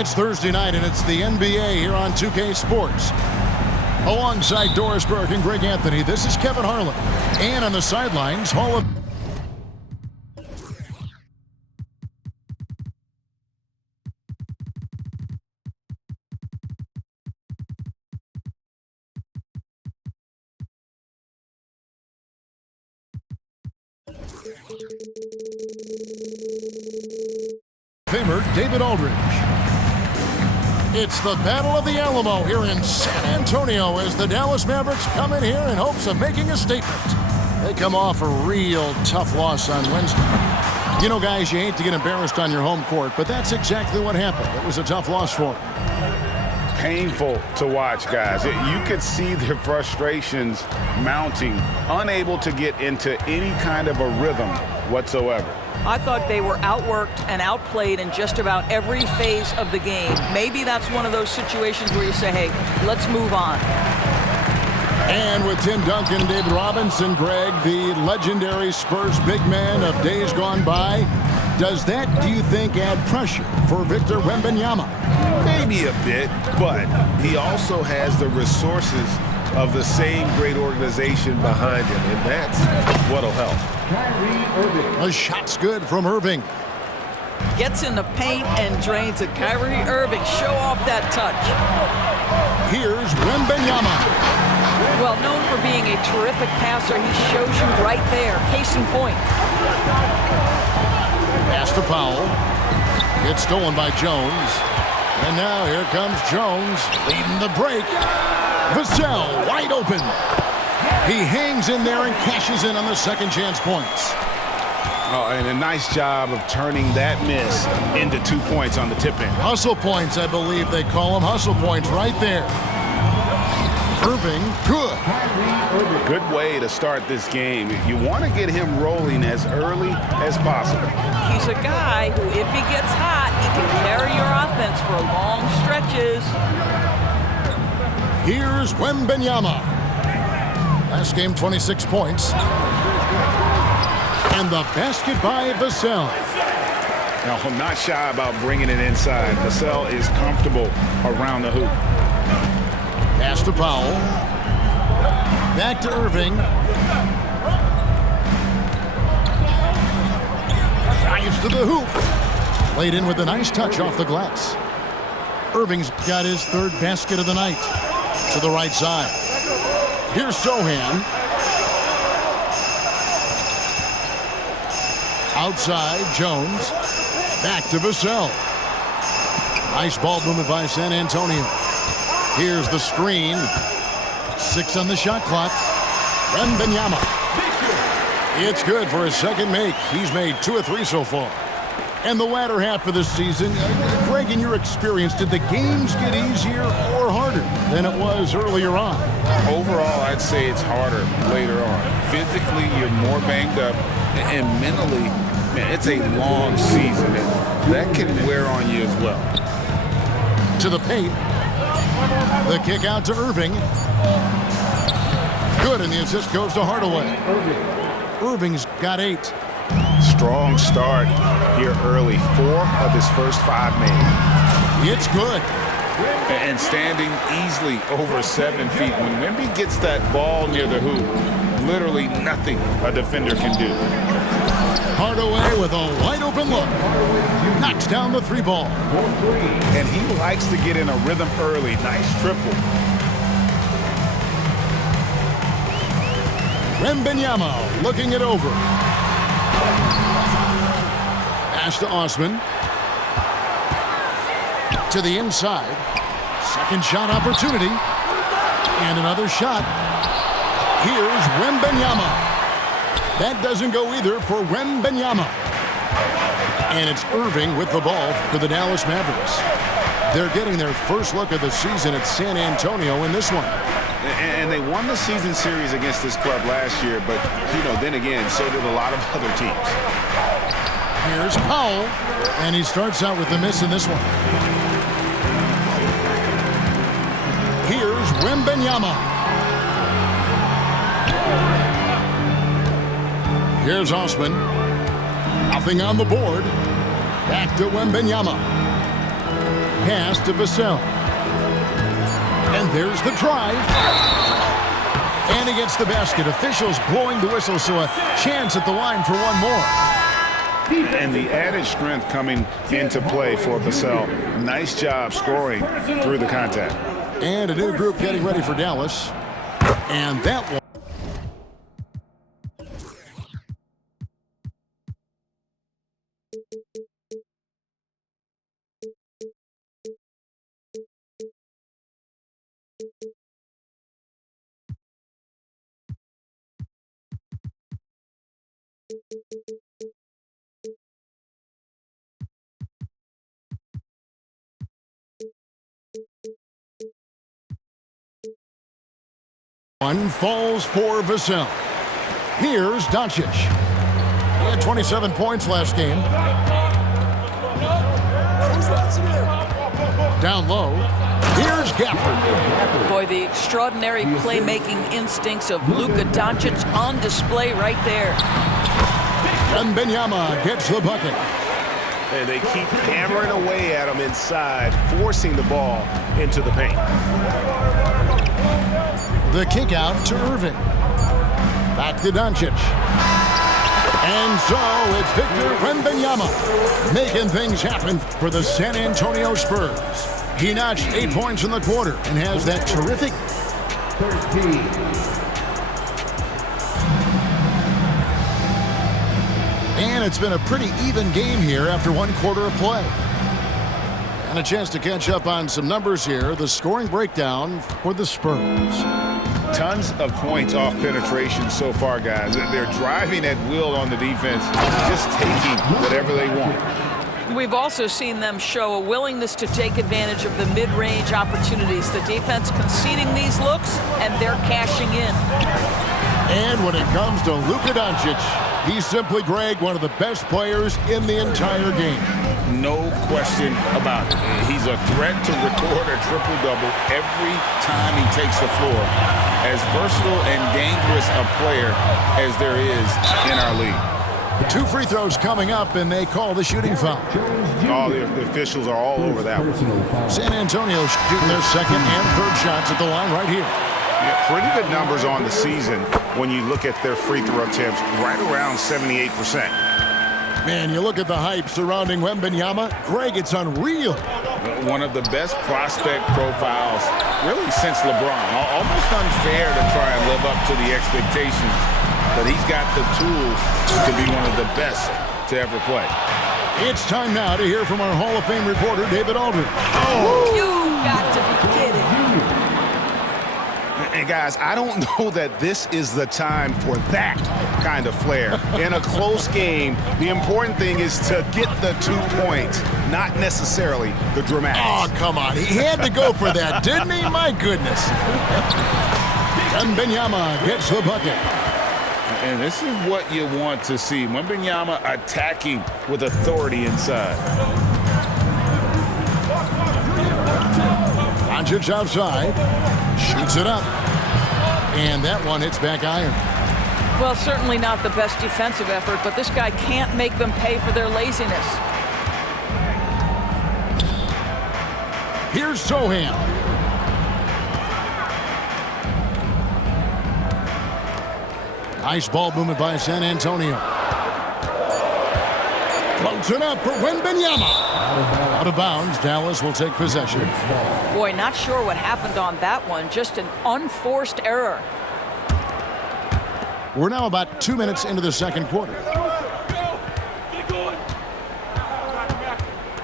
It's Thursday night, and it's the NBA here on 2K Sports. Alongside Doris Burke and Greg Anthony, this is Kevin Harlan. And on the sidelines, Hall of Famer David Aldridge. It's the Battle of the Alamo here in San Antonio as the Dallas Mavericks come in here in hopes of making a statement. They come off a real tough loss on Wednesday. You know, guys, you hate to get embarrassed on your home court, but that's exactly what happened. It was a tough loss for them. Painful to watch, guys. You could see their frustrations mounting, unable to get into any kind of a rhythm whatsoever. I thought they were outworked and outplayed in just about every phase of the game. Maybe that's one of those situations where you say, hey, let's move on. And with Tim Duncan and David Robinson, Greg, the legendary Spurs big man of days gone by, does that, do you think, add pressure for Victor Wembanyama? Maybe a bit, but he also has the resources of the same great organization behind him, and that's what'll help. A shot's good from Irving. Gets in the paint and drains it. Kyrie Irving, show off that touch. Here's Wembanyama. Well, known for being a terrific passer, he shows you right there. Case in point. Pass to Powell. It's stolen by Jones. And now here comes Jones leading the break. Vassell wide open. He hangs in there and cashes in on the second chance points. Oh, and a nice job of turning that miss into 2 points on the tip-in. Hustle points, I believe they call them. Hustle points right there. Irving, good. Good way to start this game. You want to get him rolling as early as possible. He's a guy who, if he gets hot, he can carry your offense for long stretches. Here's Wembanyama. Last game, 26 points. And the basket by Vassell. Now, I'm not shy about bringing it inside. Vassell is comfortable around the hoop. Pass to Powell. Back to Irving. Drives to the hoop. Laid in with a nice touch off the glass. Irving's got his third basket of the night. To the right side. Here's Sohan. Outside, Jones. Back to Vassell. Nice ball movement by San Antonio. Here's the screen. 6 on the shot clock. Wembanyama. It's good for his second make. He's made 2 of 3 so far. And the latter half of the season, Greg, in your experience, did the games get easier or harder than it was earlier on? Overall, I'd say it's harder later on. Physically, you're more banged up, and mentally, man, it's a long season, and that can wear on you as well. To the paint. The kick out to Irving. Good, and the assist goes to Hardaway. Irving's got 8. Strong start here early. 4 of his first 5 made. It's good. And standing easily over 7 feet. When WEMBY gets that ball near the hoop, literally nothing a defender can do. Hardaway with a wide open look. Knocks down the 3 ball. And he likes to get in a rhythm early. Nice triple. Wembanyama looking it over. Pass to Osman. To the inside. Second shot opportunity. And another shot. Here's Wembanyama. That doesn't go either for Wembanyama. And it's Irving with the ball for the Dallas Mavericks. They're getting their first look of the season at San Antonio in this one. And they won the season series against this club last year, but, you know, then again, so did a lot of other teams. Here's Powell, and he starts out with the miss in this one. Here's Wembanyama. Here's Osman. Nothing on the board. Back to Wembanyama. Pass to Vassell. And there's the drive. And he gets the basket. Officials blowing the whistle, so a chance at the line for one more. And the added strength coming into play for Vassell. Nice job scoring through the contact. And a new group getting ready for Dallas. And that one. One falls for Vassell. Here's Doncic. He had 27 points last game. Down low. Here's Gafford. Boy, the extraordinary playmaking instincts of Luka Doncic on display right there. Wembanyama gets the bucket. And they keep hammering away at him inside, forcing the ball into the paint. The kick out to Irving. Back to Doncic. And so it's Victor Wembanyama making things happen for the San Antonio Spurs. He notched 8 points in the quarter and has that terrific 13. And it's been a pretty even game here after one quarter of play. And a chance to catch up on some numbers here. The scoring breakdown for the Spurs. Tons of points off penetration so far, guys. They're driving at will on the defense, just taking whatever they want. We've also seen them show a willingness to take advantage of the mid-range opportunities. The defense conceding these looks, and they're cashing in. And when it comes to Luka Doncic, he's simply, Greg, one of the best players in the entire game. No question about it. He's a threat to record a triple-double every time he takes the floor. As versatile and dangerous a player as there is in our league. 2 free throws coming up, and they call the shooting foul. All the officials are all over that one. San Antonio shooting their second and third shots at the line right here. Yeah, pretty good numbers on the season when you look at their free throw attempts, right around 78%. Man, you look at the hype surrounding Wembanyama. Greg, it's unreal. One of the best prospect profiles really since LeBron. Almost unfair to try and live up to the expectations, but he's got the tools to be one of the best to ever play. It's time now to hear from our Hall of Fame reporter, David Aldridge. Oh, you got to be kidding. And guys, I don't know that this is the time for that kind of flair. In a close game, the important thing is to get the 2 points, not necessarily the dramatics. Oh, come on. He had to go for that, didn't he? My goodness. Wembanyama gets the bucket. And this is what you want to see. Wembanyama attacking with authority inside. Doncic outside. Shoots it up. And that one hits back iron. Well, certainly not the best defensive effort, but this guy can't make them pay for their laziness. Here's Sohan. Nice ball movement by San Antonio. Floats it up for Wembanyama. Out of bounds, Dallas will take possession. Boy, not sure what happened on that one. Just an unforced error. We're now about 2 minutes into the second quarter.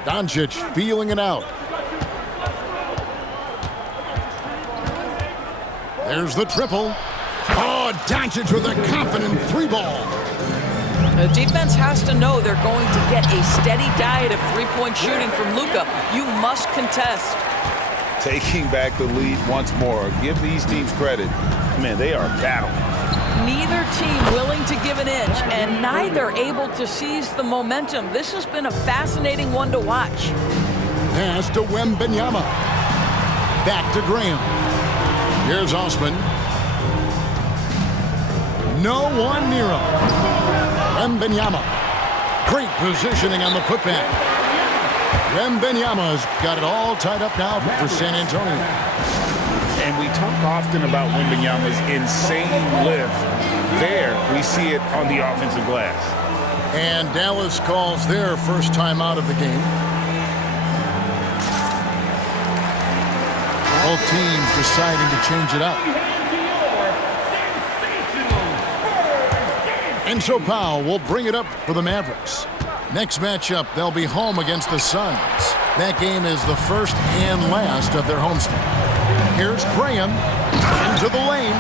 Doncic feeling it out. There's the triple. Oh, Doncic with a confident 3-ball. The defense has to know they're going to get a steady diet of three-point shooting from Luka. You must contest. Taking back the lead once more. Give these teams credit. Man, they are battling. Neither team willing to give an inch, and neither able to seize the momentum. This has been a fascinating one to watch. Pass to Wembanyama. Back to Graham. Here's Osman. No one near him. Wembanyama. Great positioning on the putback. Wembenyama's got it all tied up now for San Antonio. And we talk often about Wembenyama's insane lift. There, we see it on the offensive glass. And Dallas calls their first time out of the game. Both teams deciding to change it up. And so Powell will bring it up for the Mavericks. Next matchup, they'll be home against the Suns. That game is the first and last of their homestand. Here's Graham into the lane.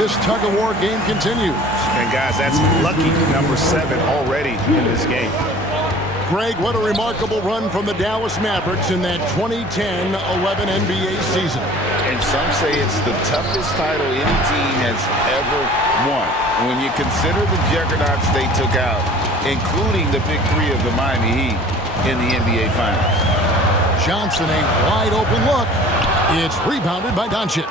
This tug-of-war game continues. And guys, that's lucky number 7 already in this game. Greg, what a remarkable run from the Dallas Mavericks in that 2010-11 NBA season. And some say it's the toughest title any team has ever won. When you consider the juggernauts they took out, including the big 3 of the Miami Heat in the NBA Finals. Johnson, a wide-open look. It's rebounded by Doncic.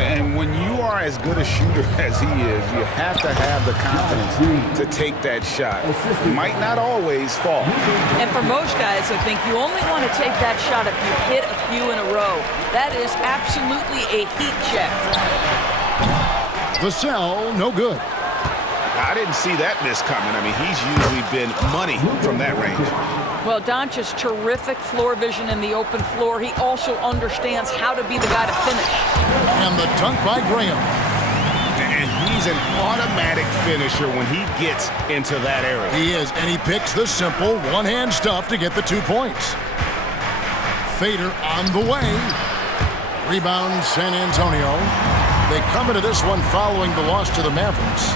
And when you are as good a shooter as he is, you have to have the confidence to take that shot. Might not always fall. And for most guys, I think you only want to take that shot if you hit a few in a row. That is absolutely a heat check. Vassell, no good. I didn't see that miss coming. I mean, he's usually been money from that range. Well, Doncic's terrific floor vision in the open floor. He also understands how to be the guy to finish. And the dunk by Graham. And he's an automatic finisher when he gets into that area. He is, and he picks the simple one-hand stuff to get the 2 points. Fader on the way. Rebound San Antonio. They come into this one following the loss to the Mavericks.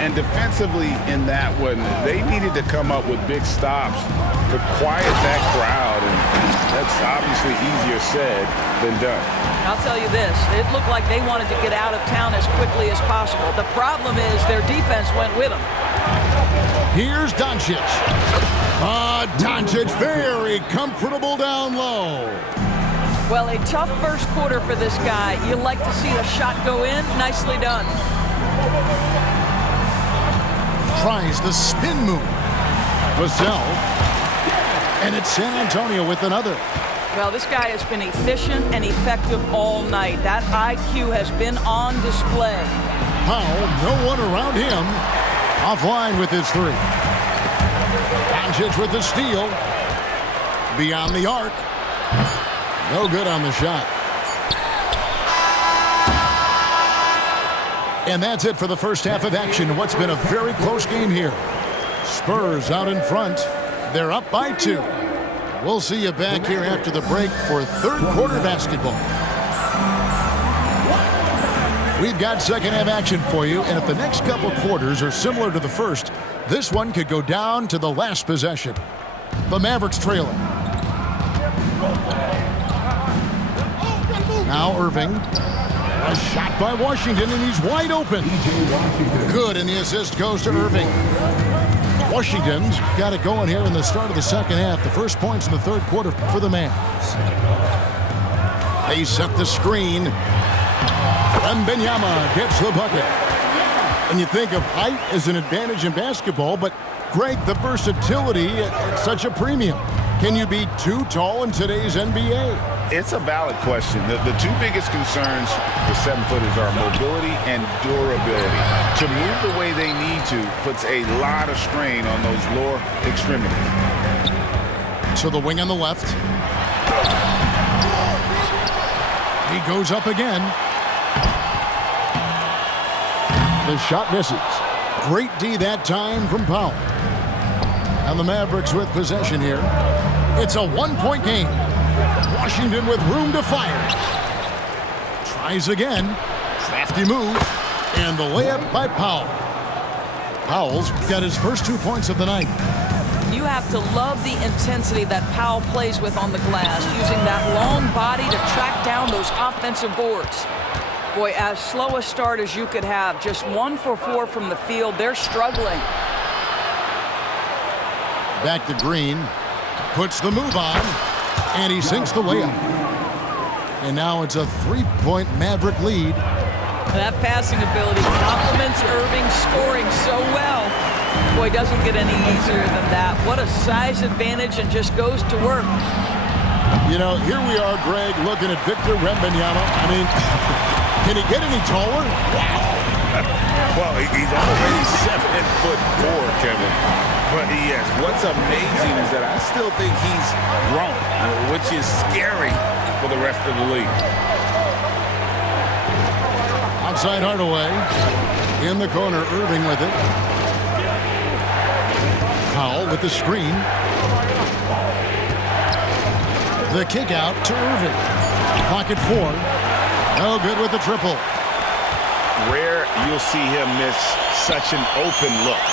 And defensively in that one, they needed to come up with big stops to quiet that crowd, and that's obviously easier said than done. I'll tell you this, it looked like they wanted to get out of town as quickly as possible. The problem is their defense went with them. Here's Doncic. Doncic very comfortable down low. Well, a tough first quarter for this guy. You like to see the shot go in. Nicely done. Tries the spin move. Vassell. And it's San Antonio with another. Well, this guy has been efficient and effective all night. That IQ has been on display. Powell, no one around him. Offline with his 3. Doncic with the steal. Beyond the arc. No good on the shot. And that's it for the first half of action. What's been a very close game here. Spurs out in front. They're up by 2. We'll see you back here after the break for third quarter basketball. We've got second half action for you, and if the next couple quarters are similar to the first, this one could go down to the last possession. The Mavericks trailing. Now Irving. A shot by Washington, and he's wide open. Good, and the assist goes to Irving. Washington's got it going here in the start of the second half. The first points in the third quarter for the Mavs. They set the screen. Wembenyama gets the bucket. And you think of height as an advantage in basketball, but Greg, the versatility at such a premium. Can you be too tall in today's NBA? It's a valid question. The 2 biggest concerns for 7-footers are mobility and durability. To move the way they need to puts a lot of strain on those lower extremities. To the wing on the left. He goes up again. The shot misses. Great D that time from Powell. And the Mavericks with possession here. It's a 1-point game. Washington with room to fire. Tries again. Crafty move. And the layup by Powell. Powell's got his first 2 points of the night. You have to love the intensity that Powell plays with on the glass, using that long body to track down those offensive boards. Boy, as slow a start as you could have, just 1 for 4 from the field. They're struggling. Back to Green. Puts the move on. And he sinks the layup. And now it's a 3-point Maverick lead. That passing ability complements Irving scoring so well. Boy, doesn't get any easier than that. What a size advantage, and just goes to work. You know, here we are, Greg, looking at Victor Wembanyama. I mean, can he get any taller? Well, he's already 7'4", Kevin. But yes, what's amazing is that I still think he's grown, which is scary for the rest of the league. Outside Hardaway. In the corner, Irving with it. Powell with the screen. The kick out to Irving. Pocket 4. No good with the triple. Rare you'll see him miss such an open look.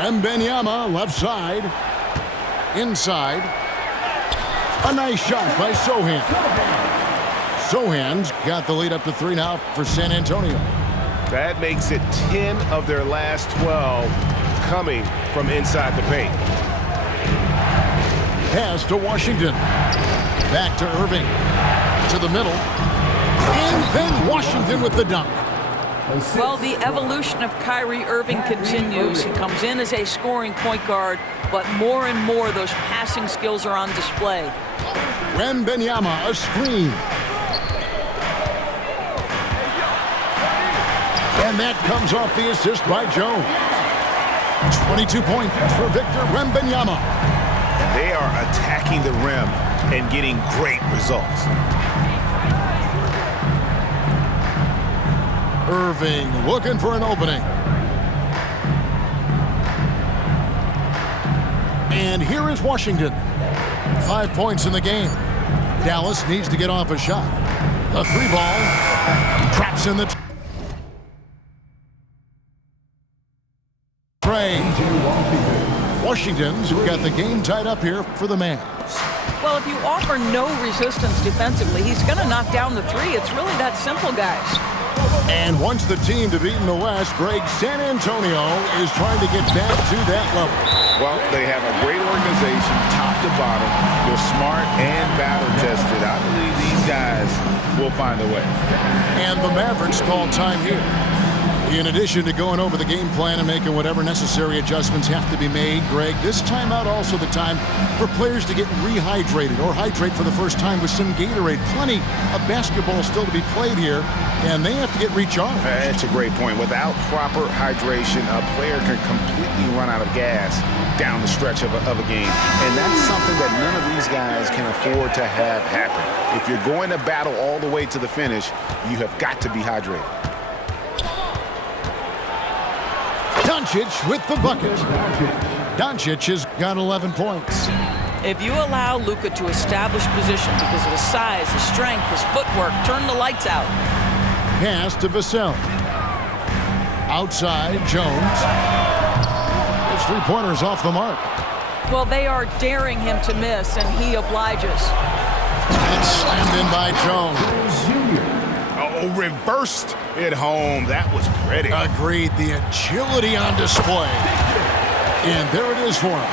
Wembanyama left side. Inside. A nice shot by Sohan. Sohan's got the lead up to 3 now for San Antonio. That makes it 10 of their last 12 coming from inside the paint. Pass to Washington. Back to Irving. To the middle. And then Washington with the dunk. Well, the evolution of Kyrie Irving continues. He comes in as a scoring point guard, but more and more those passing skills are on display. Wembanyama, a screen. And that comes off the assist by Jones. 22 points for Victor Wembanyama. They are attacking the rim and getting great results. Irving looking for an opening. And here is Washington. 5 points in the game. Dallas needs to get off a shot. A 3-ball. Traps in the tray. Washington's got the game tied up here for the Mavs. Well, if you offer no resistance defensively, he's going to knock down the 3. It's really that simple, guys. And once the team to beat in the West, Greg, San Antonio is trying to get back to that level. Well, they have a great organization, top to bottom. They're smart and battle-tested. I believe these guys will find a way. And the Mavericks call time here. In addition to going over the game plan and making whatever necessary adjustments have to be made, Greg, this timeout also the time for players to get rehydrated or hydrate for the first time with some Gatorade. Plenty of basketball still to be played here, and they have to get recharged. That's a great point. Without proper hydration, a player can completely run out of gas down the stretch of a game. And that's something that none of these guys can afford to have happen. If you're going to battle all the way to the finish, you have got to be hydrated. Doncic with the bucket. Doncic has got 11 points. If you allow Luka to establish position because of his size, his strength, his footwork, turn the lights out. Pass to Vassell. Outside, Jones. His 3-pointers off the mark. Well, they are daring him to miss, and he obliges. And slammed in by Jones. Oh, reversed it home. That was pretty. Agreed. The agility on display. And there it is for him.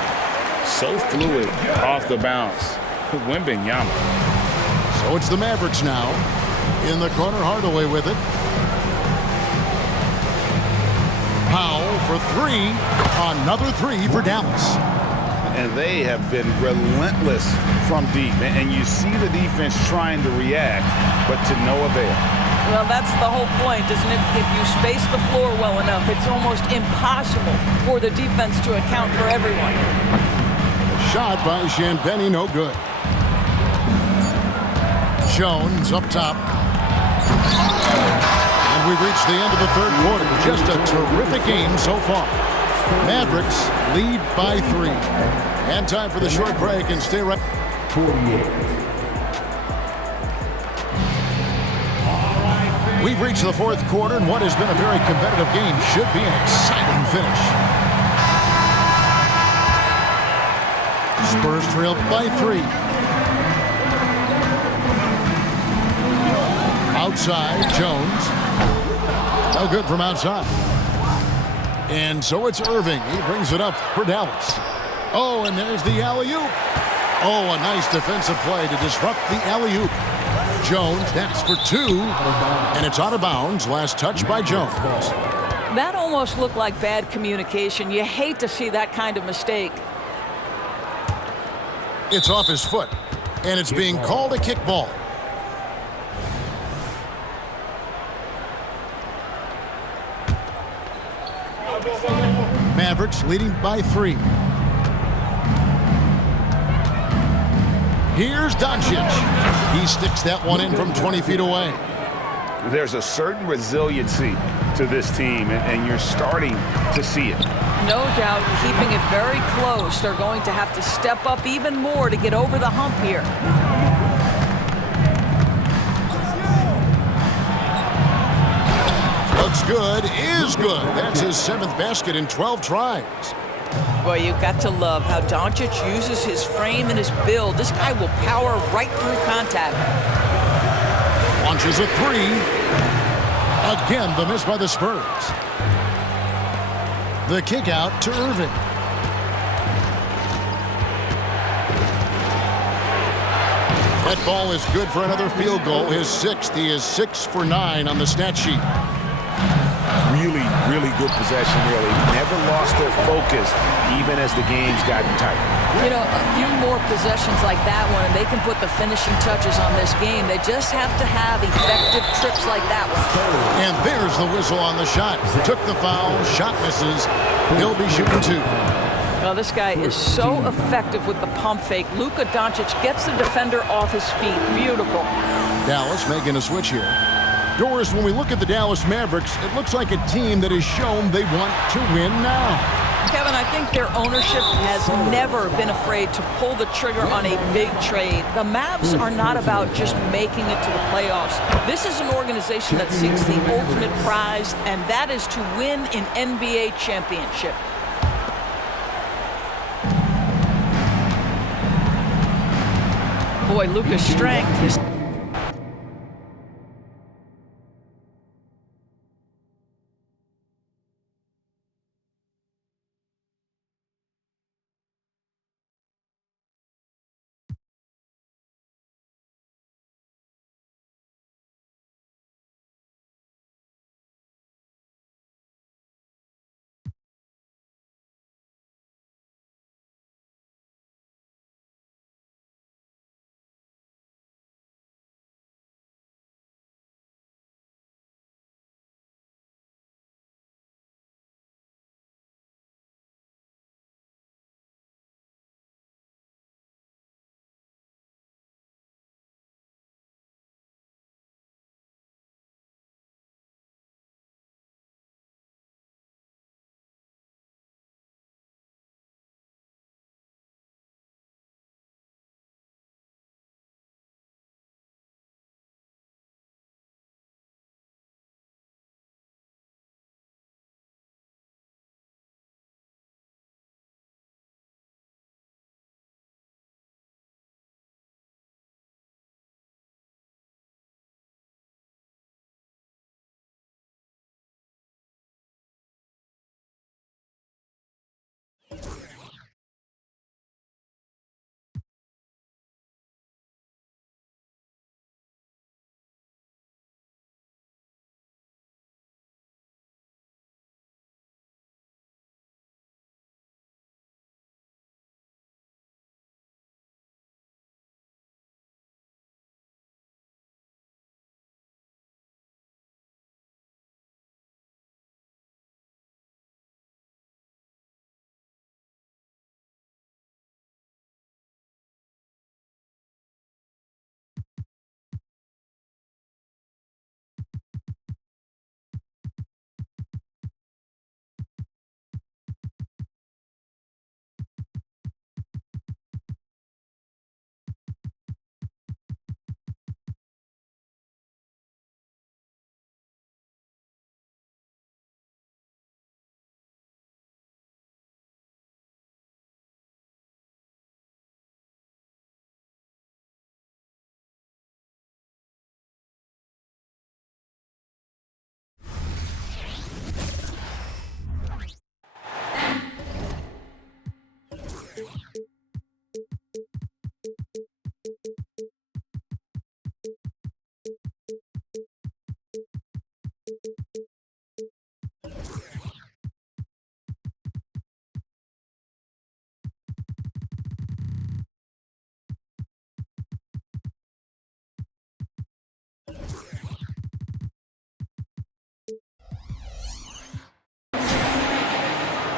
So fluid off the bounce. Wembanyama. So it's the Mavericks now. In the corner, Hardaway with it. Powell for 3. Another 3 for Dallas. And they have been relentless from deep. And you see the defense trying to react, but to no avail. Well, that's the whole point, isn't it? If you space the floor well enough, it's almost impossible for the defense to account for everyone. Shot by Champagnie, no good. Jones up top. And we've reached the end of the third quarter. Just a terrific game so far. Mavericks lead by 3. And time for the short break, and stay right. 48. We've reached the fourth quarter, and what has been a very competitive game should be an exciting finish. Spurs trail by 3. Outside, Jones. No good from outside. And so it's Irving. He brings it up for Dallas. Oh, and there's the alley-oop. Oh, a nice defensive play to disrupt the alley-oop. Jones, that's for 2, and it's out of bounds. Last touch by Jones. That almost looked like bad communication. You hate to see that kind of mistake. It's off his foot, and it's being called a kickball. Mavericks leading by 3. Here's Doncic. He sticks that one in from 20 feet away. There's a certain resiliency to this team, and you're starting to see it. No doubt, keeping it very close. They're going to have to step up even more to get over the hump here. Looks good, is good. That's his 7th basket in 12 tries. Boy, you've got to love how Doncic uses his frame and his build. This guy will power right through contact. Launches a 3. Again, the miss by the Spurs. The kick out to Irving. That ball is good for another field goal. His 6th. He is 6 for 9 on the stat sheet. Really, really good possession early. Never lost their focus, even as the game's gotten tight. You know, a few more possessions like that one, and they can put the finishing touches on this game. They just have to have effective trips like that one. And there's the whistle on the shot. Took the foul, shot misses. He'll be shooting 2. Well, this guy is so effective with the pump fake. Luka Doncic gets the defender off his feet. Beautiful. Dallas making a switch here. Doris, when we look at the Dallas Mavericks, it looks like a team that has shown they want to win now. Kevin, I think their ownership has never been afraid to pull the trigger on a big trade. The Mavs are not about just making it to the playoffs. This is an organization that seeks the ultimate prize, and that is to win an NBA championship. Boy, Luka's strength is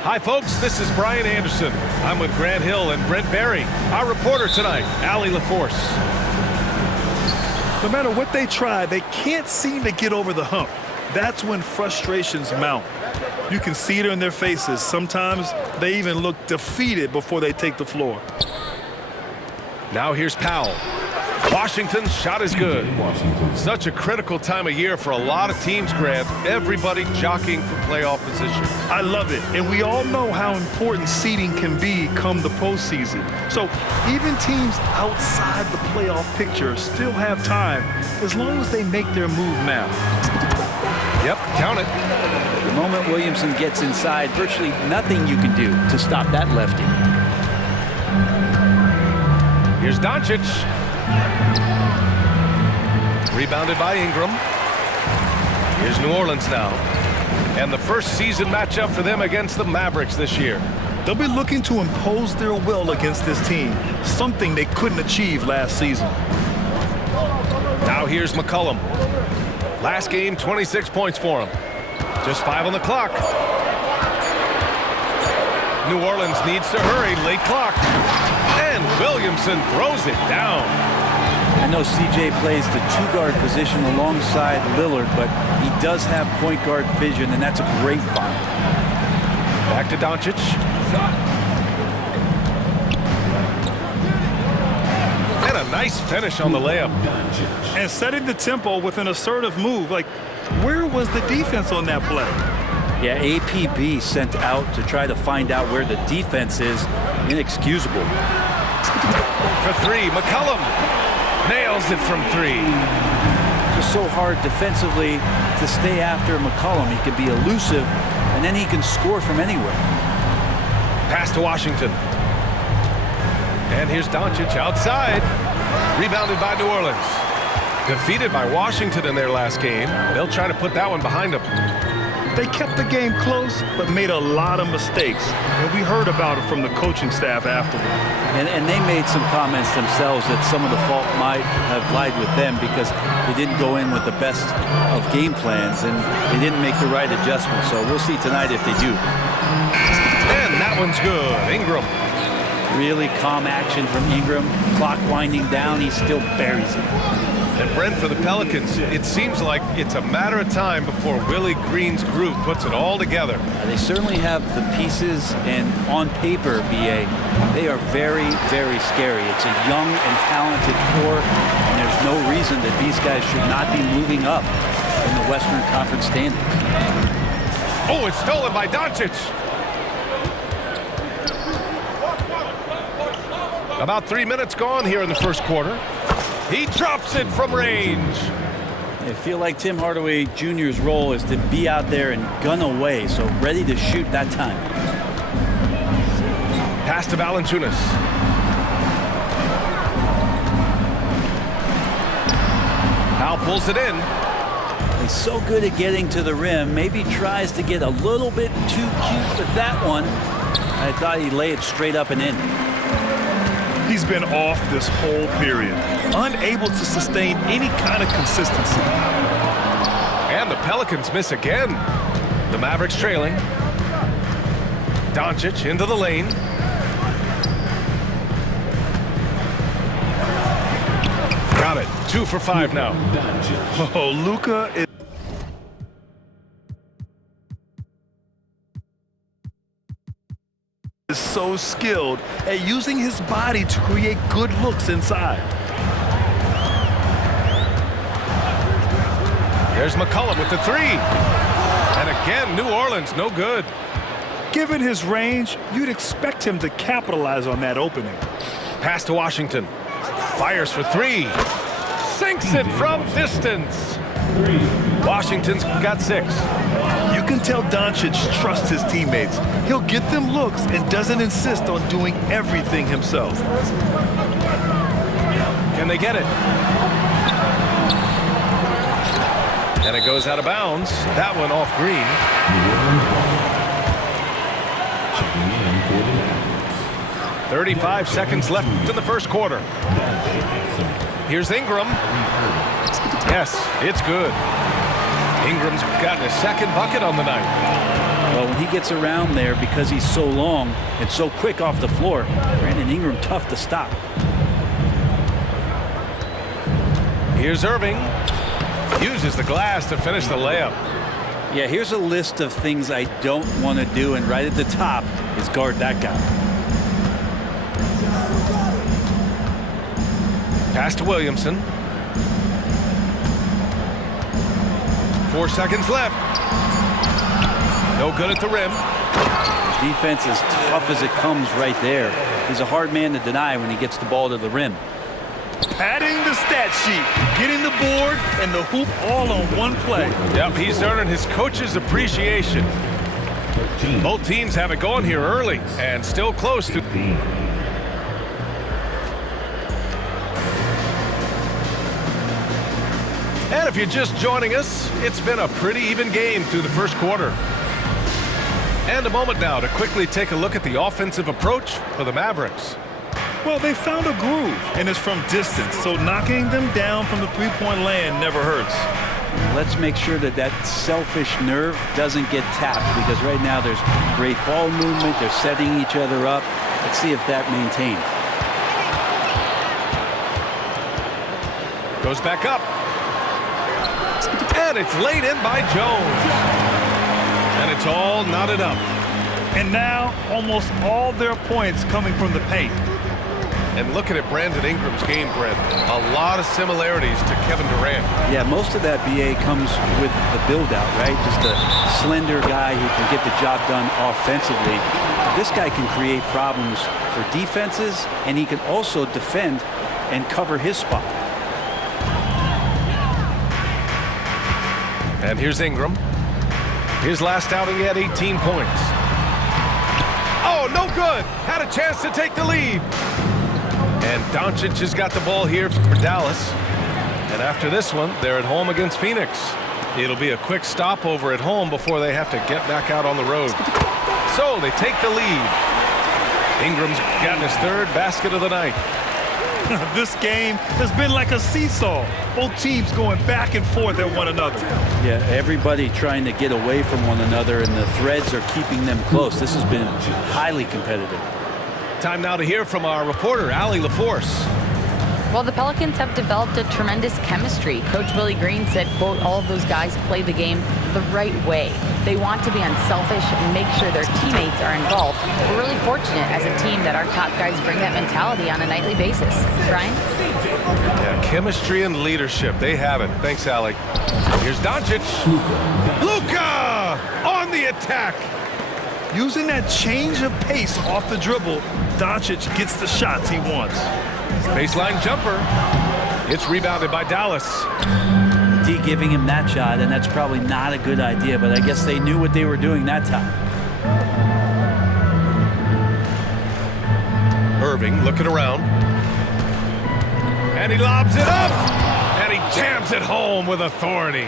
Hi, folks. This is Brian Anderson. I'm with Grant Hill and Brent Barry. Our reporter tonight, Allie LaForce. No matter what they try, they can't seem to get over the hump. That's when frustrations mount. You can see it in their faces. Sometimes they even look defeated before they take the floor. Now here's Powell. Washington's shot is good. Such a critical time of year for a lot of teams, Grant. Everybody jockeying for playoff position. I love it, and we all know how important seeding can be come the postseason. So even teams outside the playoff picture still have time as long as they make their move now. Yep, count it. The moment Williamson gets inside, virtually nothing you can do to stop that lefty. Here's Doncic. Rebounded by Ingram. Here's New Orleans now. And the first season matchup for them against the Mavericks this year. They'll be looking to impose their will against this team, something they couldn't achieve last season. Now here's McCollum. Last game, 26 points for him. Just 5 on the clock. New Orleans needs to hurry, late clock. And Williamson throws it down. I know CJ plays the two-guard position alongside Lillard, but he does have point guard vision, and that's a great find. Back to Doncic. And a nice finish on the layup. And setting the tempo with an assertive move. Like, where was the defense on that play? Yeah, APB sent out to try to find out where the defense is. Inexcusable. For three, McCollum nails it from three. Just so hard defensively to stay after McCollum. He can be elusive, and then he can score from anywhere. Pass to Washington. And here's Doncic outside. Rebounded by New Orleans. Defeated by Washington in their last game. They'll try to put that one behind them. They kept the game close, but made a lot of mistakes. And we heard about it from the coaching staff afterward. And they made some comments themselves that some of the fault might have lied with them because they didn't go in with the best of game plans and they didn't make the right adjustments. So we'll see tonight if they do. And that one's good. Ingram. Really calm action from Ingram. Clock winding down, he still buries it. And Brent, for the Pelicans, it seems like it's a matter of time before Willie Green's group puts it all together. They certainly have the pieces, and on paper, BA, they are very, very scary. It's a young and talented core, and there's no reason that these guys should not be moving up in the Western Conference standings. Oh, it's stolen by Doncic. About 3 minutes gone here in the first quarter. He drops it from range. I feel like Tim Hardaway Jr.'s role is to be out there and gun away, so ready to shoot that time. Pass to Valanciunas. Powell pulls it in. He's so good at getting to the rim. Maybe tries to get a little bit too cute with that one. I thought he'd lay it straight up and in. He's been off this whole period, unable to sustain any kind of consistency. And the Pelicans miss again. The Mavericks trailing. Doncic into the lane. Got it. 2 for 5 now. Oh, Luka is so skilled at using his body to create good looks inside. There's McCollum with the three. And again, New Orleans, no good. Given his range, you'd expect him to capitalize on that opening. Pass to Washington. Fires for three. Sinks it from distance. Washington's got 6. You can tell Doncic trusts his teammates. He'll get them looks and doesn't insist on doing everything himself. Can they get it? And it goes out of bounds. That one off Green. 35 seconds left in the first quarter. Here's Ingram. Yes, it's good. Ingram's gotten his second bucket on the night. Well, when he gets around there, because he's so long and so quick off the floor, Brandon Ingram tough to stop. Here's Irving. Uses the glass to finish the layup. Yeah, here's a list of things I don't want to do, and right at the top is guard that guy. Pass to Williamson. 4 seconds left. No good at the rim. Defense as tough as it comes right there. He's a hard man to deny when he gets the ball to the rim. Adding the stat sheet, getting the board and the hoop all on one play. Yep, he's earning his coach's appreciation. Both teams have it going here early and still close to. And if you're just joining us, it's been a pretty even game through the first quarter. And a moment now to quickly take a look at the offensive approach for the Mavericks. Well, they found a groove, and it's from distance, so knocking them down from the three-point land never hurts. Let's make sure that that selfish nerve doesn't get tapped, because right now there's great ball movement. They're setting each other up. Let's see if that maintains. Goes back up. And it's laid in by Jones. And it's all knotted up. And now almost all their points coming from the paint. And looking at Brandon Ingram's game, Brent, a lot of similarities to Kevin Durant. Yeah, most of that BA comes with the build-out, right? Just a slender guy who can get the job done offensively. This guy can create problems for defenses, and he can also defend and cover his spot. And here's Ingram. His last outing, he had 18 points. Oh, no good. Had a chance to take the lead. And Doncic has got the ball here for Dallas. And after this one, they're at home against Phoenix. It'll be a quick stopover at home before they have to get back out on the road. So they take the lead. Ingram's gotten his third basket of the night. This game has been like a seesaw. Both teams going back and forth at one another. Yeah, everybody trying to get away from one another, and the threads are keeping them close. This has been highly competitive. Time now to hear from our reporter, Allie LaForce. Well, the Pelicans have developed a tremendous chemistry. Coach Willie Green said, quote, all of those guys play the game the right way. They want to be unselfish and make sure their teammates are involved. We're really fortunate as a team that our top guys bring that mentality on a nightly basis. Brian? Yeah, chemistry and leadership. They have it. Thanks, Allie. Here's Doncic. Luka on the attack. Using that change of pace off the dribble, Doncic gets the shots he wants. Baseline jumper. It's rebounded by Dallas. D giving him that shot, and that's probably not a good idea, but I guess they knew what they were doing that time. Irving looking around. And he lobs it up. And he jams it home with authority.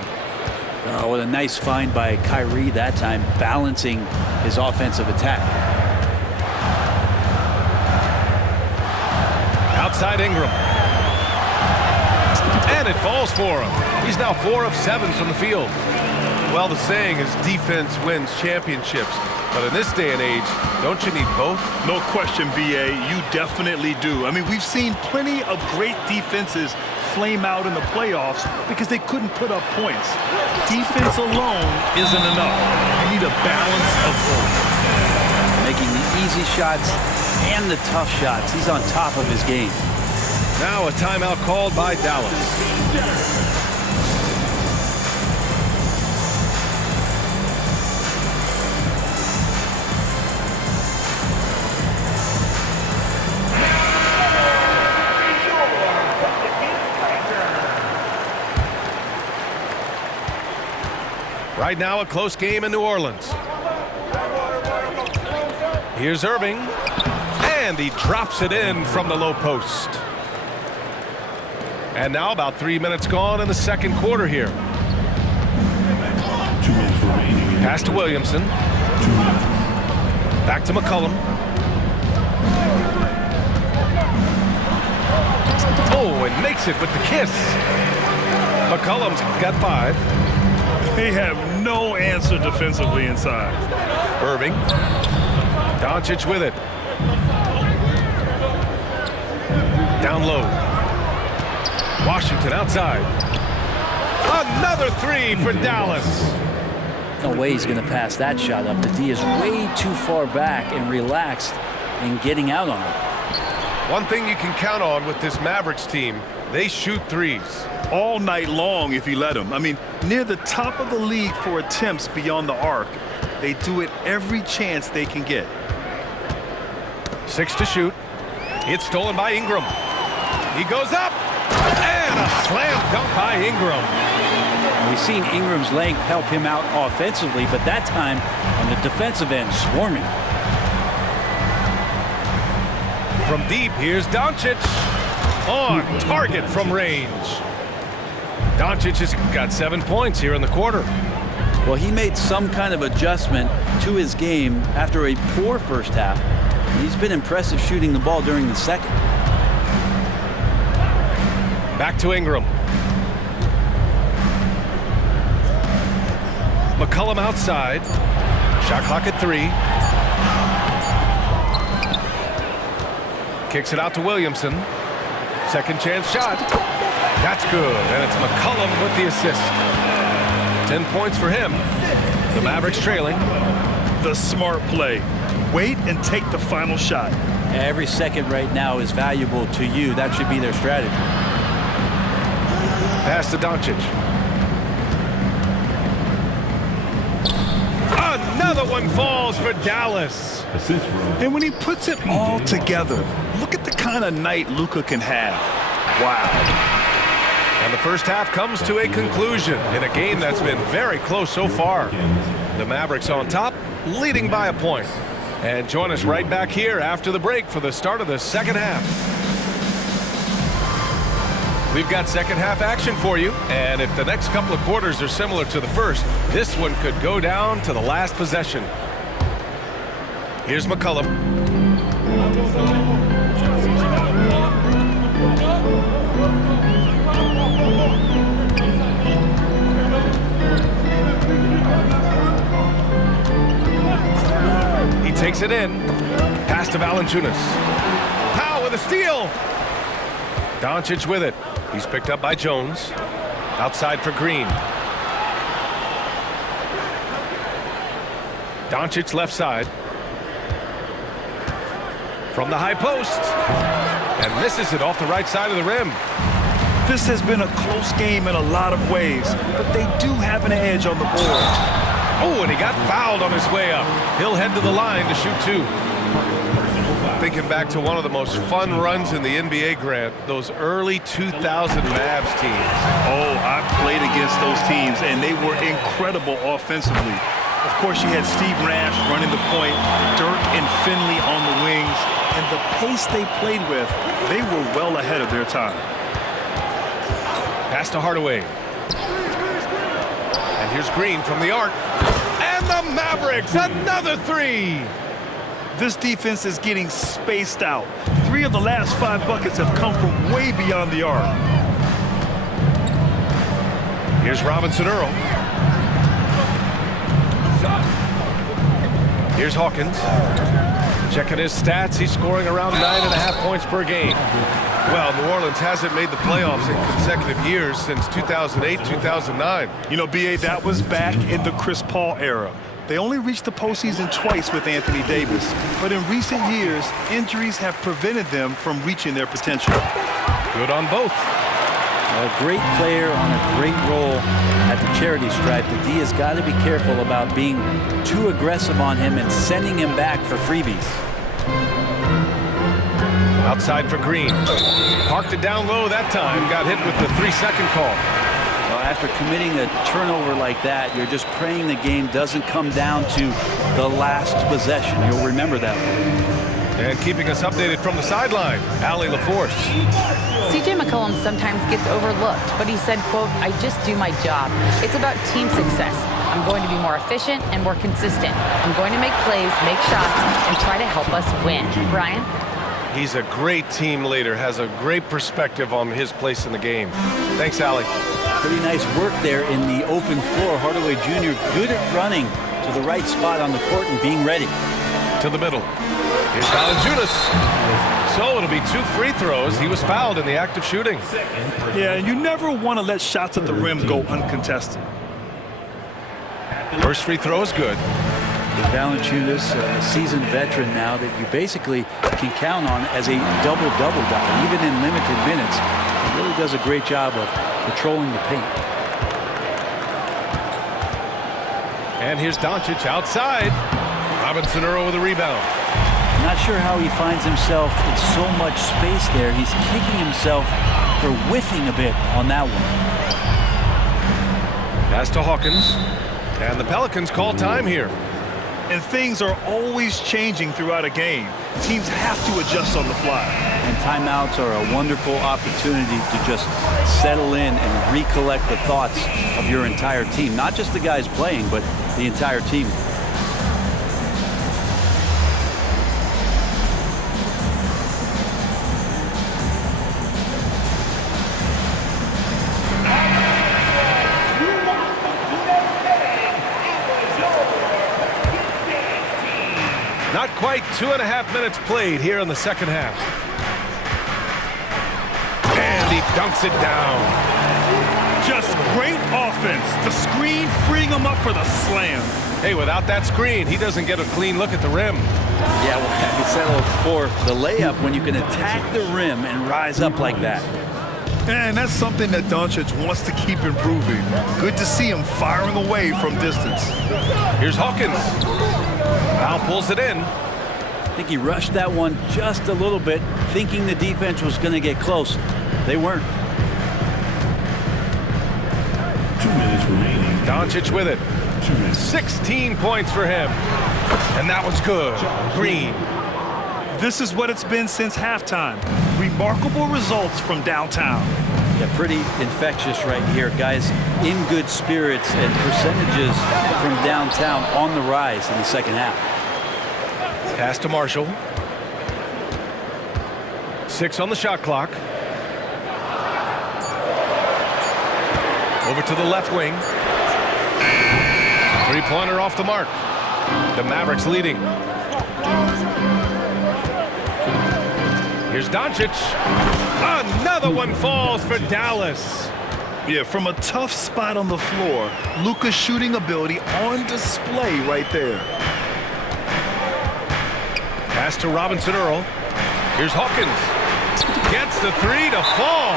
Oh, what a nice find by Kyrie that time, balancing his offensive attack. Outside Ingram. And it falls for him. He's now 4 of 7 from the field. Well, the saying is defense wins championships. But in this day and age, don't you need both? No question, BA. You definitely do. I mean, we've seen plenty of great defenses flame out in the playoffs because they couldn't put up points. Defense alone isn't enough. You need a balance of both. Making the easy shots and the tough shots. He's on top of his game. Now a timeout called by Dallas. Right now, a close game in New Orleans. Here's Irving, and he drops it in from the low post. And now about 3 minutes gone in the second quarter here. 2 minutes remaining. Pass to Williamson. Back to McCollum. Oh, and makes it with the kiss. McCollum's got 5. They have no answer defensively inside. Irving. Doncic with it. Down low. Washington outside. Another three for Dallas. No way he's going to pass that shot up. The D is way too far back and relaxed in getting out on him. One thing you can count on with this Mavericks team, they shoot threes. All night long if you let them. I mean, near the top of the league for attempts beyond the arc. They do it every chance they can get. 6 to shoot. It's stolen by Ingram. He goes up, and a slam dunk by Ingram. We've seen Ingram's length help him out offensively, but that time on the defensive end, swarming. From deep, here's Doncic. On target from range. Doncic has got 7 points here in the quarter. Well, he made some kind of adjustment to his game after a poor first half. He's been impressive shooting the ball during the second. Back to Ingram. McCollum outside. Shot clock at 3. Kicks it out to Williamson. Second chance shot. That's good, and it's McCollum with the assist. 10 points for him. The Mavericks trailing. The smart play. Wait and take the final shot. Every second right now is valuable to you. That should be their strategy. Pass to Doncic. Another one falls for Dallas. And when he puts it all together, look at the kind of night Luka can have. Wow. And the first half comes to a conclusion in a game that's been very close so far. The Mavericks on top, leading by a point. And join us right back here after the break for the start of the second half. We've got second half action for you, and if the next couple of quarters are similar to the first, this one could go down to the last possession. Here's McCollum. He takes it in. Pass to Valanciunas. Powell with a steal. Doncic with it. He's picked up by Jones. Outside for Green. Doncic left side. From the high post. And misses it off the right side of the rim. This has been a close game in a lot of ways, but they do have an edge on the board. Oh, and he got fouled on his way up. He'll head to the line to shoot 2. Thinking back to one of the most fun runs in the NBA, Grant, those early 2000 Mavs teams. Oh, I played against those teams, and they were incredible offensively. Of course, you had Steve Nash running the point, Dirk and Finley on the wings, and the pace they played with, they were well ahead of their time. Pass to Hardaway. And here's Green from the arc. And the Mavericks, another 3. This defense is getting spaced out. 3 of the last 5 buckets have come from way beyond the arc. Here's Robinson Earl. Here's Hawkins. Checking his stats, he's scoring around 9.5 points per game. Well, New Orleans hasn't made the playoffs in consecutive years since 2008, 2009. You know, B.A., that was back in the Chris Paul era. They only reached the postseason twice with Anthony Davis, but in recent years, injuries have prevented them from reaching their potential. Good on both. A great player on a great role at the charity stripe. The D has got to be careful about being too aggressive on him and sending him back for freebies. Outside for Green. Parked it down low that time. Got hit with the 3-second call. Well, after committing a turnover like that, you're just praying the game doesn't come down to the last possession. You'll remember that one. And keeping us updated from the sideline, Allie LaForce. CJ McCollum sometimes gets overlooked, but he said, quote, "I just do my job. It's about team success. I'm going to be more efficient and more consistent. I'm going to make plays, make shots, and try to help us win." Ryan? He's a great team leader, has a great perspective on his place in the game. Thanks, Allie. Pretty nice work there in the open floor. Hardaway Jr. good at running to the right spot on the court and being ready. To the middle. Here's Valanciunas. So it'll be 2 free throws. He was fouled in the act of shooting. Yeah, and you never want to let shots at the rim go uncontested. First free throw is good. Valanciunas, a seasoned veteran now that you basically can count on as a double-double guy, even in limited minutes. He really does a great job of patrolling the paint. And here's Doncic outside. Robinson Earl with a rebound. Not sure how he finds himself in so much space there. He's kicking himself for whiffing a bit on that one. Pass to Hawkins. And the Pelicans call time here. And things are always changing throughout a game. Teams have to adjust on the fly. And timeouts are a wonderful opportunity to just settle in and recollect the thoughts of your entire team. Not just the guys playing, but the entire team. Not quite 2.5 minutes played here in the second half. And he dunks it down. Just great offense. The screen freeing him up for the slam. Hey, without that screen, he doesn't get a clean look at the rim. Yeah, well, I settled for the layup when you can attack the rim and rise up like that. And that's something that Doncic wants to keep improving. Good to see him firing away from distance. Here's Hawkins. Foul pulls it in. I think he rushed that one just a little bit, thinking the defense was going to get close. They weren't. 2 minutes remaining. Doncic with it. 2 minutes. 16 points for him. And that was good. Green. This is what it's been since halftime. Remarkable results from downtown. Yeah, pretty infectious right here. Guys in good spirits and percentages from downtown on the rise in the second half. Pass to Marshall. 6 on the shot clock. Over to the left wing. 3-pointer off the mark. The Mavericks leading. Here's Doncic. Another one falls for Dallas. Yeah, from a tough spot on the floor, Luka's shooting ability on display right there. Pass to Robinson Earl. Here's Hawkins. Gets the 3 to fall.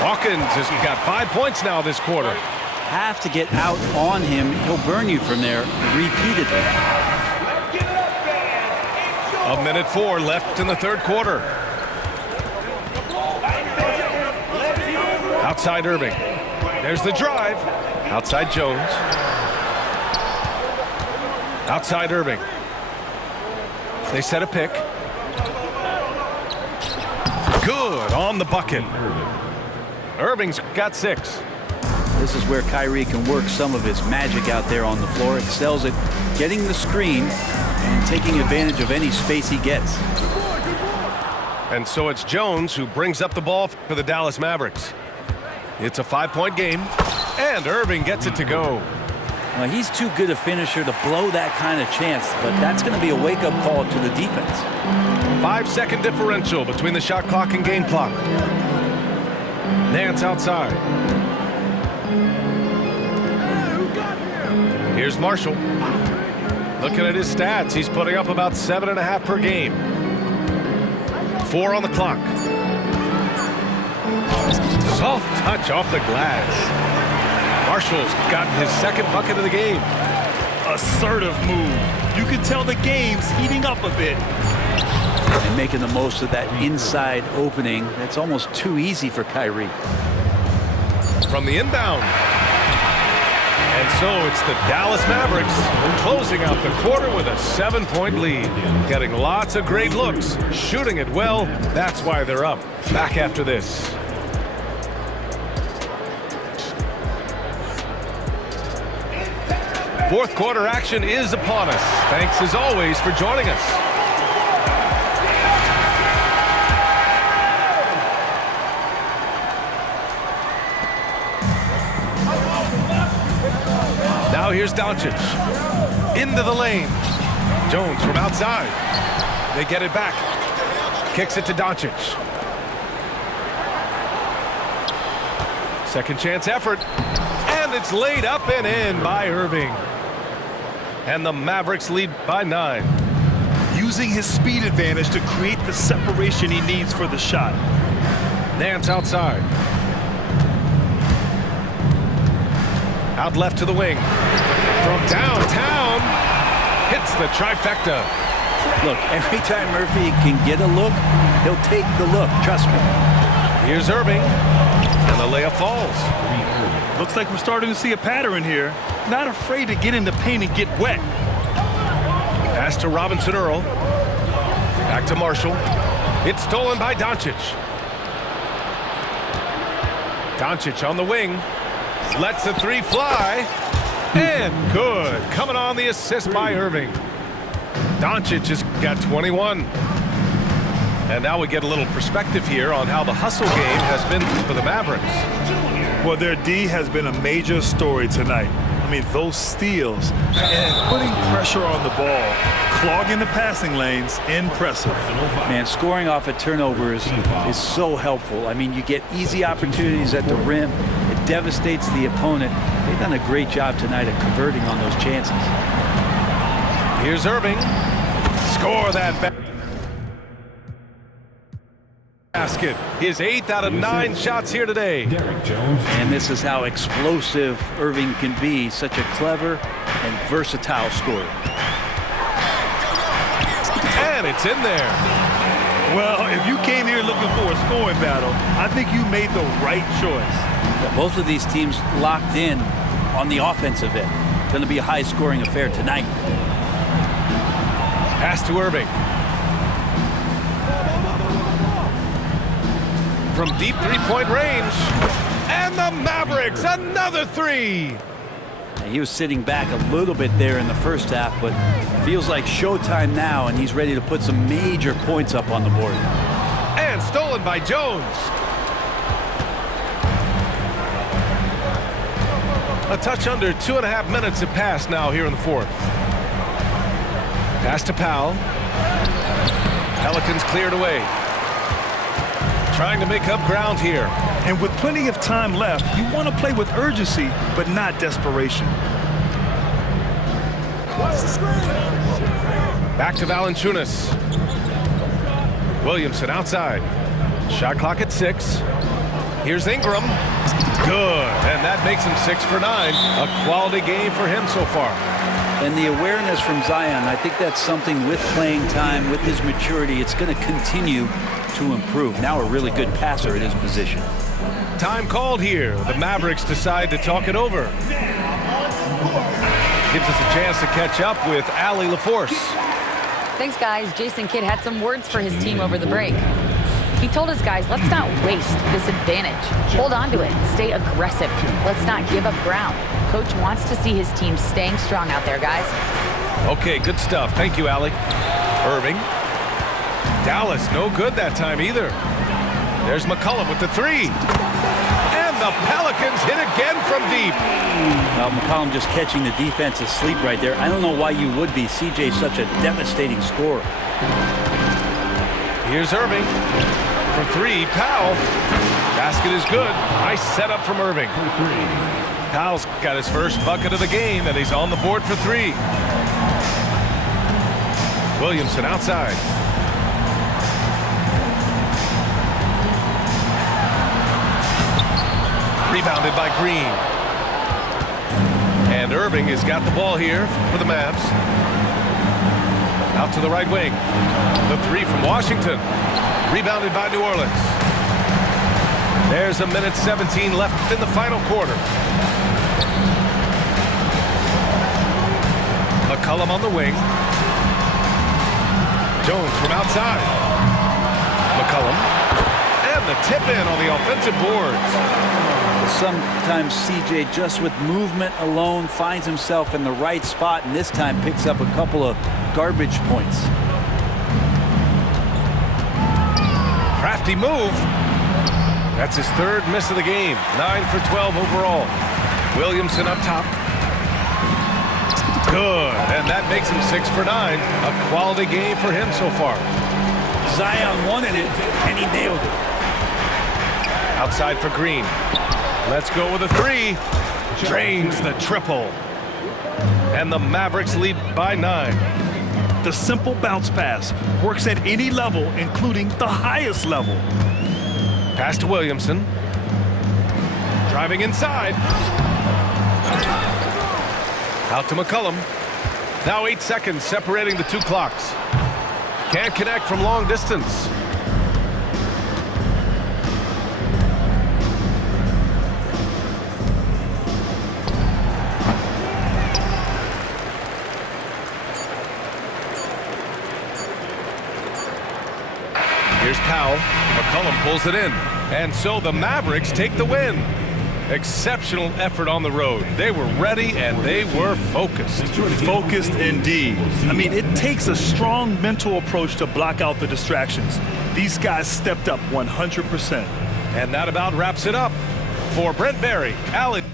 Hawkins has got 5 points now this quarter. Have to get out on him. He'll burn you from there repeatedly. 1:04 left in the third quarter. Outside Irving. There's the drive. Outside Jones. Outside Irving. They set a pick. Good on the bucket. Irving's got 6. This is where Kyrie can work some of his magic out there on the floor. Excels at getting the screen and taking advantage of any space he gets. And so it's Jones who brings up the ball for the Dallas Mavericks. It's a 5-point game, and Irving gets it to go. Well, he's too good a finisher to blow that kind of chance, but that's going to be a wake-up call to the defense. 5-second differential between the shot clock and game clock. Nance outside. Here's Marshall. Looking at his stats, he's putting up about 7.5 per game. 4 on the clock. Soft touch off the glass. Marshall's gotten his second bucket of the game. Assertive move. You can tell the game's heating up a bit. And making the most of that inside opening. That's almost too easy for Kyrie. From the inbound. And so it's the Dallas Mavericks closing out the quarter with a 7-point lead. Getting lots of great looks, shooting it well. That's why they're up. Back after this. Fourth quarter action is upon us. Thanks as always for joining us. Now here's Doncic. Into the lane. Jones from outside. They get it back. Kicks it to Doncic. Second chance effort. And it's laid up and in by Irving. And the Mavericks lead by 9. Using his speed advantage to create the separation he needs for the shot. Nance outside. Out left to the wing. From downtown. Hits the trifecta. Look, every time Murphy can get a look, he'll take the look. Trust me. Here's Irving. And the layup falls. Looks like we're starting to see a pattern here. Not afraid to get in the paint and get wet. Pass to Robinson Earl. Back to Marshall. It's stolen by Doncic. Doncic on the wing. Lets the three fly. And good. Coming on the assist by Irving. Doncic has got 21. And now we get a little perspective here on how the hustle game has been for the Mavericks. Well, their D has been a major story tonight. I mean, those steals and putting pressure on the ball, clogging the passing lanes, impressive. Man, scoring off a turnover is so helpful. I mean, you get easy opportunities at the rim. It devastates the opponent. They've done a great job tonight at converting on those chances. Here's Irving. Score that basket. His 8th out of 9 shots here today. And this is how explosive Irving can be. Such a clever and versatile scorer. And it's in there. Well, if you came here looking for a scoring battle, I think you made the right choice. Both of these teams locked in on the offensive end. Going to be a high-scoring affair tonight. Pass to Irving. From deep three-point range. And the Mavericks, another three. He was sitting back a little bit there in the first half, but feels like showtime now, and he's ready to put some major points up on the board. And stolen by Jones. A touch under 2.5 minutes have passed now here in the fourth. Pass to Powell. Pelicans cleared away. Trying to make up ground here. And with plenty of time left, you want to play with urgency, but not desperation. Back to Valanciunas. Williamson outside. Shot clock at 6. Here's Ingram. Good. And that makes him 6 for 9. A quality game for him so far. And the awareness from Zion, I think that's something with playing time, with his maturity, it's going to continue to improve. Now a really good passer at his position. Time called here. The Mavericks decide to talk it over. Gives us a chance to catch up with Allie LaForce. Thanks, guys. Jason Kidd had some words for his team over the break. He told his guys, let's not waste this advantage. Hold on to it. Stay aggressive. Let's not give up ground. Coach wants to see his team staying strong out there, guys. Okay, good stuff. Thank you, Allie. Irving. Dallas, no good that time either. There's McCollum with the 3. And the Pelicans hit again from deep. Well, McCollum just catching the defense asleep right there. I don't know why you would be. CJ's such a devastating scorer. Here's Irving. For 3, Powell. Basket is good. Nice setup from Irving. Powell's got his first bucket of the game, and he's on the board for 3. Williamson outside. Rebounded by Green. And Irving has got the ball here for the Mavs. Out to the right wing. The 3 from Washington. Rebounded by New Orleans. There's 1:17 left in the final quarter. McCollum on the wing. Jones from outside. McCollum. And the tip in on the offensive boards. Sometimes CJ, just with movement alone, finds himself in the right spot, and this time picks up a couple of garbage points. Crafty move. That's his 3rd miss of the game. 9 for 12 overall. Williamson up top. Good, and that makes him 6 for 9. A quality game for him so far. Zion wanted it, and he nailed it. Outside for Green. Let's go with a 3. Drains the triple. And the Mavericks lead by 9. The simple bounce pass works at any level, including the highest level. Pass to Williamson. Driving inside. Out to McCollum. Now 8 seconds separating the 2 clocks. Can't connect from long distance. Here's Powell. McCollum pulls it in. And so the Mavericks take the win. Exceptional effort on the road. They were ready and they were focused. Focused indeed. I mean, it takes a strong mental approach to block out the distractions. These guys stepped up 100%. And that about wraps it up. For Brent Barry, Allen.